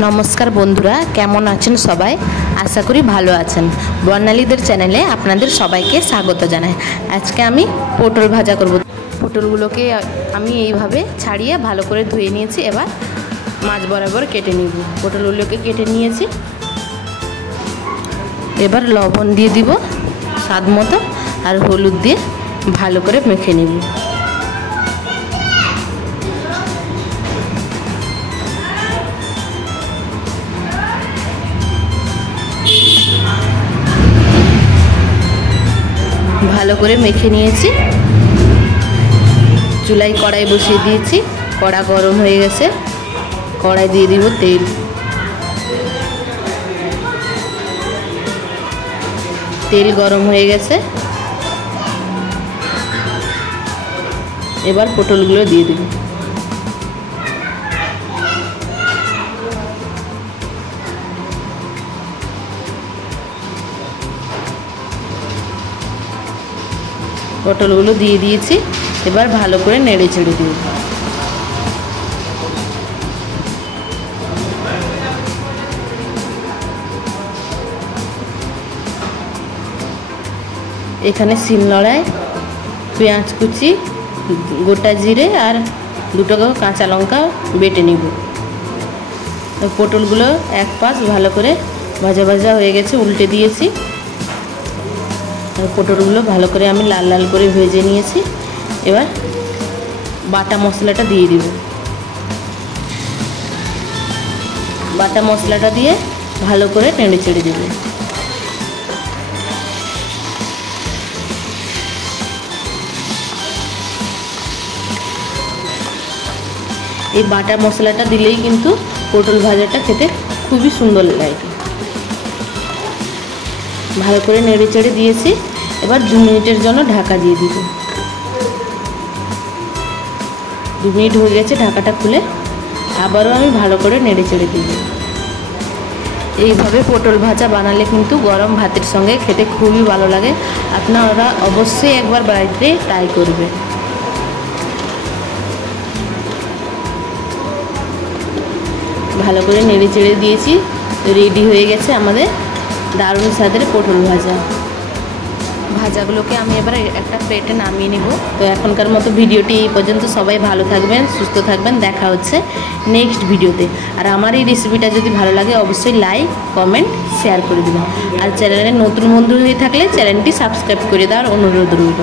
नमस्कार बंधुरा केमन आছেন सबाई आशा करी भालो आছেন बर्णालीदेर चैनेले आपनादेर सबाइके स्वागत जानाई। आज के आमी पोटल भाजा करब। पोटलगुलोके आमी एइभाবে ছাড়িয়ে ভালো করে ধুয়ে নিয়েছি। এবার মাছ বরাবর কেটে নিব। পোটলগুলোকে কেটে নিয়েছি। এবার লবণ দিয়ে দিব স্বাদ মতো আর হলুদ দিয়ে ভালো করে মেখে নিব। ভালো করে মেখে নিয়েছি। চুলায় কড়াই বসিয়ে দিয়েছি। কড়া গরম হয়ে গেছে। কড়াই দিয়ে দিব তেল। তেল গরম হয়ে গেছে। এবার পটলগুলো দিয়ে দিব। পটলগুলো দিয়ে দিয়েছি। এবার ভালো করে নেড়ে চেড়ে দিব। এখানে শিলনোড়ায় পেঁয়াজ কুচি, গোটা জিরে আর দুটো কাঁচা লঙ্কা বেটে নিব। পটলগুলো এক পাশ ভালো করে ভাজা ভাজা হয়ে গেছে, উল্টে দিয়েছি। পটলগুলো ভালো করে আমি লাল লাল করে ভেজে নিয়েছি। এবার বাটা মশলাটা দিয়ে দিব। বাটা মশলাটা দিয়ে ভালো করে নেড়ে চেড়ে দেব। এই বাটা মশলাটা দিলেই কিন্তু পটল ভাজাটা খেতে খুবই সুন্দর লাগে। ভালো করে নেড়ে চেড়ে দিয়েছি। এবার 2 মিনিটের জন্য ঢাকা দিয়ে দিব। 2 মিনিট হয়ে গেছে, ঢাকাটা খুলে আবারও আমি ভালো করে নেড়ে চেড়ে দিব। এইভাবে পটল ভাজা বানালে কিন্তু গরম ভাতের সঙ্গে খেতে খুবই ভালো লাগে। আপনারা অবশ্যই একবার বাড়িতে ট্রাই করবেন। ভালো করে নেড়ে চেড়ে দিয়েছি। রেডি হয়ে গেছে আমাদের দারুণ স্বাদের পটল ভাজা। ভাজাগুলোকে আমি এবার একটা প্লেটে নামিয়ে নেব। তো এখনকার মতো ভিডিওটি এই পর্যন্ত। সবাই ভালো থাকবেন, সুস্থ থাকবেন। দেখা হচ্ছে নেক্সট ভিডিওতে। আর আমার এই রেসিপিটা যদি ভালো লাগে অবশ্যই লাইক, কমেন্ট, শেয়ার করে দেবেন। আর চ্যানেলে নতুন বন্ধু হয়ে থাকলে চ্যানেলটি সাবস্ক্রাইব করে দেওয়ার অনুরোধ রইল।